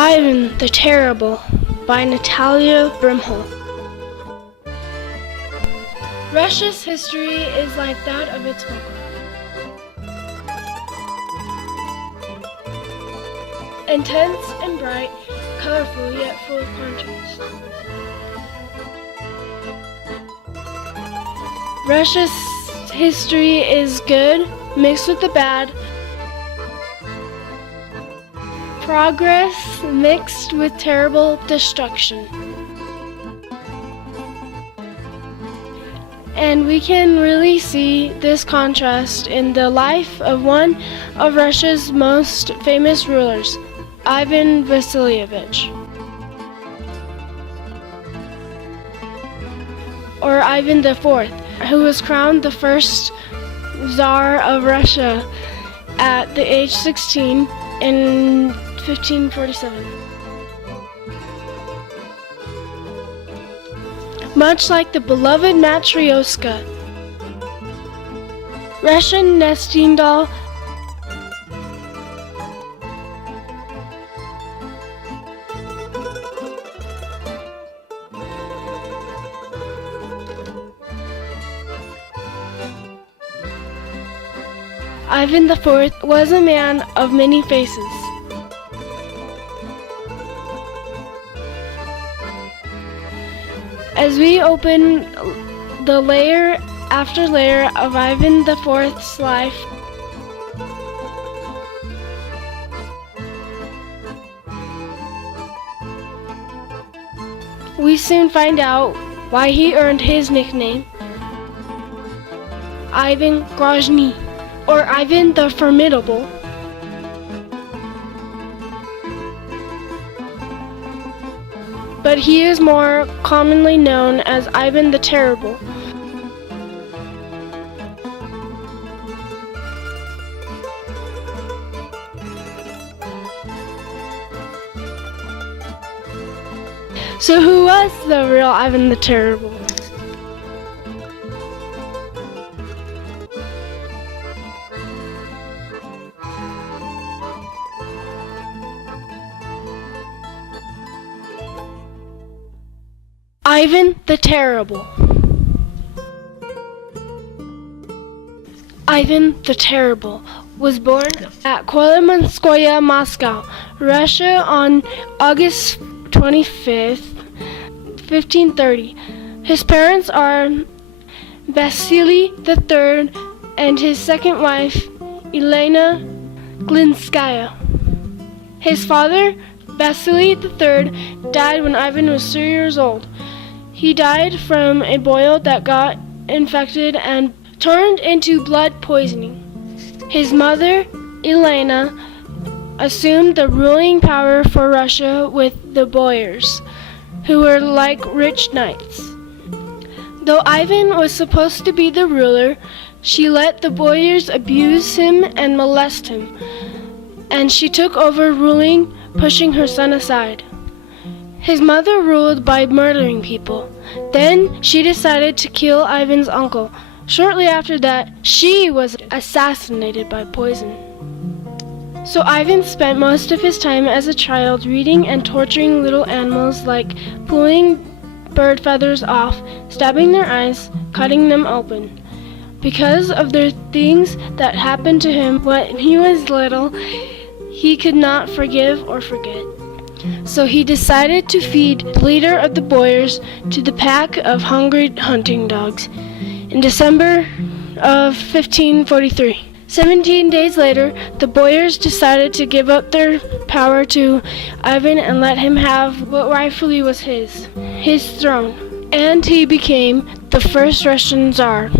Ivan the Terrible by Natalya Brimhall. Russia's history is like that of its folklore. Intense and bright, colorful yet full of contrast. Russia's history is good, mixed with the bad. Progress mixed with terrible destruction. And we can really see this contrast in the life of one of Russia's most famous rulers, Ivan Vasilievich, or Ivan IV, who was crowned the first Tsar of Russia at the age 16 in 1547. Much like the beloved Matryoshka, Russian nesting doll, Ivan IV was a man of many faces. As we open the layer after layer of Ivan IV's life, we soon find out why he earned his nickname, Ivan Grozny, or Ivan the Formidable. But he is more commonly known as Ivan the Terrible. So who was the real Ivan the Terrible? Ivan the Terrible. Ivan the Terrible was born at Kolomenskoye, Moscow, Russia on August 25th, 1530. His parents are Vasily III and his second wife, Elena Glinskaya. His father, Vasily III, died when Ivan was 3 years old. He died from a boil that got infected and turned into blood poisoning. His mother, Elena, assumed the ruling power for Russia with the boyars, who were like rich knights. Though Ivan was supposed to be the ruler, she let the boyars abuse him and molest him, and she took over ruling, pushing her son aside. His mother ruled by murdering people. Then she decided to kill Ivan's uncle. Shortly after that, she was assassinated by poison. So Ivan spent most of his time as a child reading and torturing little animals, like pulling bird feathers off, stabbing their eyes, cutting them open. Because of the things that happened to him when he was little, he could not forgive or forget. So he decided to feed the leader of the boyars to the pack of hungry hunting dogs in December of 1543. 17 days later, the boyars decided to give up their power to Ivan and let him have what rightfully was his throne, and he became the first Russian Tsar.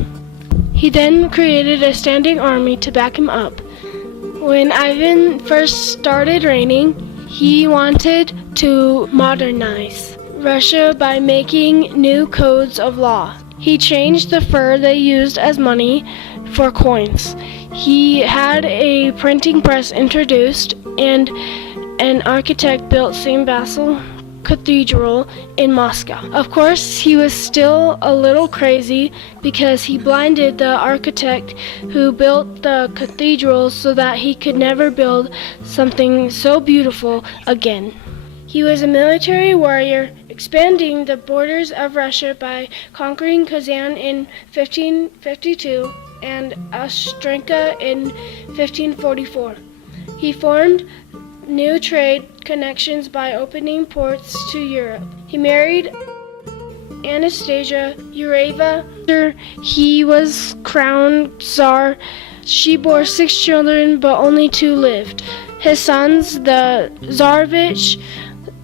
He then created a standing army to back him up. When Ivan first started reigning, he wanted to modernize Russia by making new codes of law. He changed the fur they used as money for coins. He had a printing press introduced, and an architect built St. Basil Cathedral in Moscow. Of course, he was still a little crazy because he blinded the architect who built the cathedral so that he could never build something so beautiful again. He was a military warrior, expanding the borders of Russia by conquering Kazan in 1552 and Ostrenka in 1544. He formed new trade connections by opening ports to Europe. He married Anastasia Yureva. After he was crowned Tsar, she bore 6 children, but only 2 lived. His sons, the Tsarevich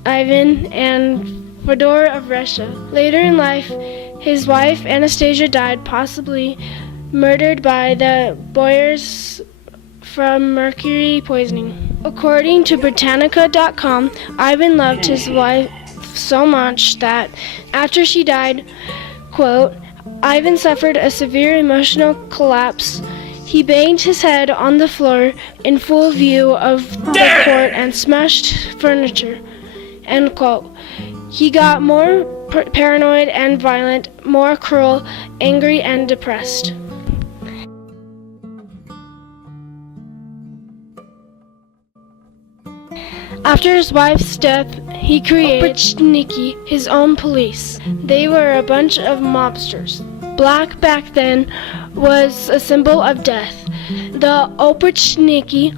Ivan and Fyodor of Russia. Later in life, his wife Anastasia died, possibly murdered by the boyars from mercury poisoning. According to Britannica.com, Ivan loved his wife so much that after she died, quote, Ivan suffered a severe emotional collapse. He banged his head on the floor in full view of the court and smashed furniture, end quote. He got more paranoid and violent, more cruel, angry, and depressed. After his wife's death, he created Opochniki, his own police. They were a bunch of mobsters. Black back then was a symbol of death. The Opochniki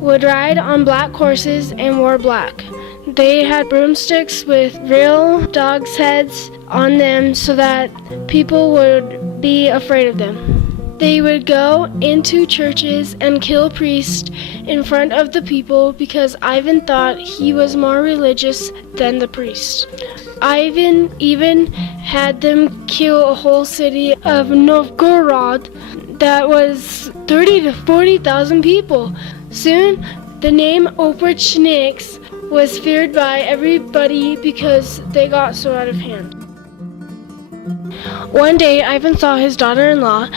would ride on black horses and wore black. They had broomsticks with real dogs' heads on them so that people would be afraid of them. They would go into churches and kill priests in front of the people because Ivan thought he was more religious than the priest. Ivan even had them kill a whole city of Novgorod that was 30 to 40,000 people. Soon, the name Opochniks was feared by everybody because they got so out of hand. One day, Ivan saw his daughter-in-law,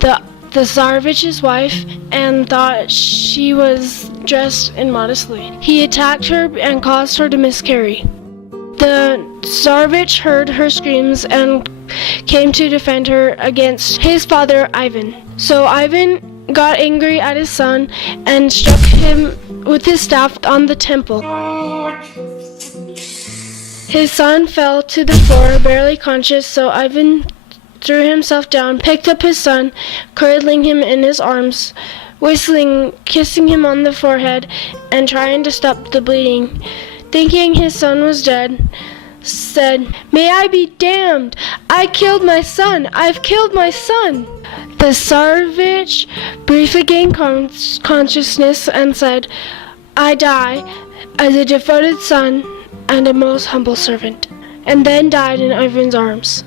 the Tsarevich's wife, and thought she was dressed immodestly. He attacked her and caused her to miscarry. The Tsarevich heard her screams and came to defend her against his father, Ivan. So Ivan got angry at his son and struck him with his staff on the temple. His son fell to the floor, barely conscious, so Ivan threw himself down, picked up his son, cradling him in his arms, whistling, kissing him on the forehead, and trying to stop the bleeding. Thinking his son was dead, said, "May I be damned! I killed my son! I've killed my son!" The Tsarevich briefly gained consciousness and said, "I die as a devoted son and a most humble servant," and then died in Ivan's arms.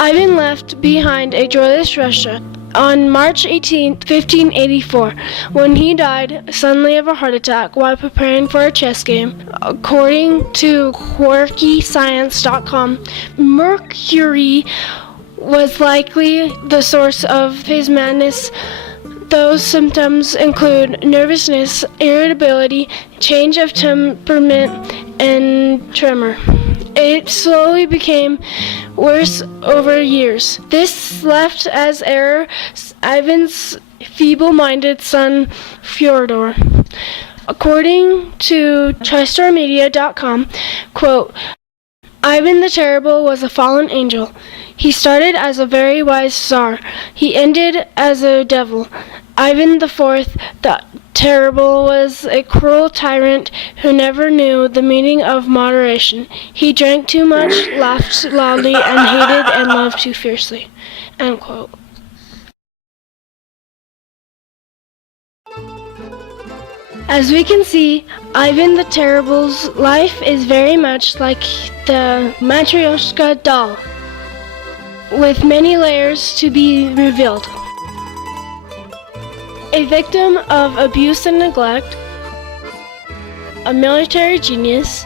Ivan left behind a joyless Russia. On March 18, 1584, when he died suddenly of a heart attack while preparing for a chess game, according to QuirkyScience.com, mercury was likely the source of his madness. Those symptoms include nervousness, irritability, change of temperament, and tremor. It slowly became worse over years. This left as heir Ivan's feeble-minded son, Fyodor. According to TristarMedia.com, quote, Ivan the Terrible was a fallen angel. He started as a very wise Tsar. He ended as a devil. Ivan IV, the Terrible, was a cruel tyrant who never knew the meaning of moderation. He drank too much, laughed loudly, and hated and loved too fiercely. End quote. As we can see, Ivan the Terrible's life is very much like the Matryoshka doll, with many layers to be revealed. A victim of abuse and neglect, a military genius,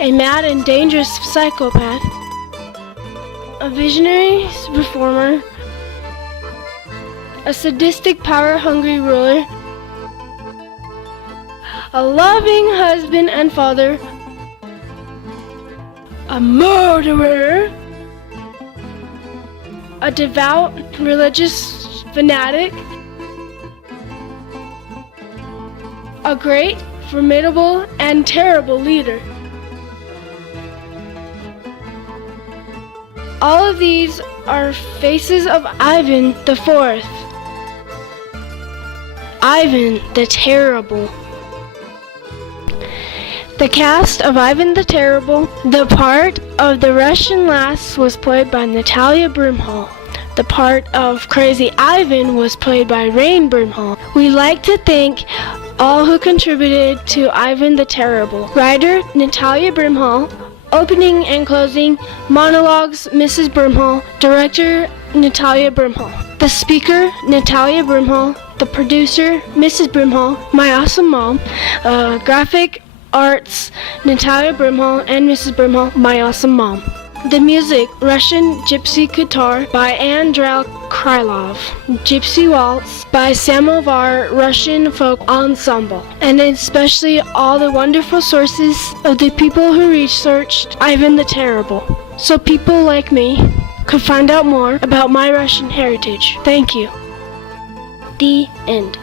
a mad and dangerous psychopath, a visionary reformer, a sadistic power-hungry ruler, a loving husband and father, a murderer, a devout religious fanatic, a great, formidable, and terrible leader. All of these are faces of Ivan the Fourth. Ivan the Terrible. The cast of Ivan the Terrible, the part of the Russian lass was played by Natalya Brimhall. The part of Crazy Ivan was played by Rain Brimhall. We'd like to thank all who contributed to Ivan the Terrible. Writer Natalya Brimhall. Opening and closing monologues Mrs. Brimhall. Director Natalya Brimhall. The speaker Natalya Brimhall. The producer Mrs. Brimhall, my awesome mom. Graphic arts Natalya Brimhall and Mrs. Brimhall, my awesome mom. The music, Russian Gypsy Guitar by Andrei Krylov. Gypsy Waltz by Samovar Russian Folk Ensemble. And especially all the wonderful sources of the people who researched Ivan the Terrible, so people like me could find out more about my Russian heritage. Thank you. The end.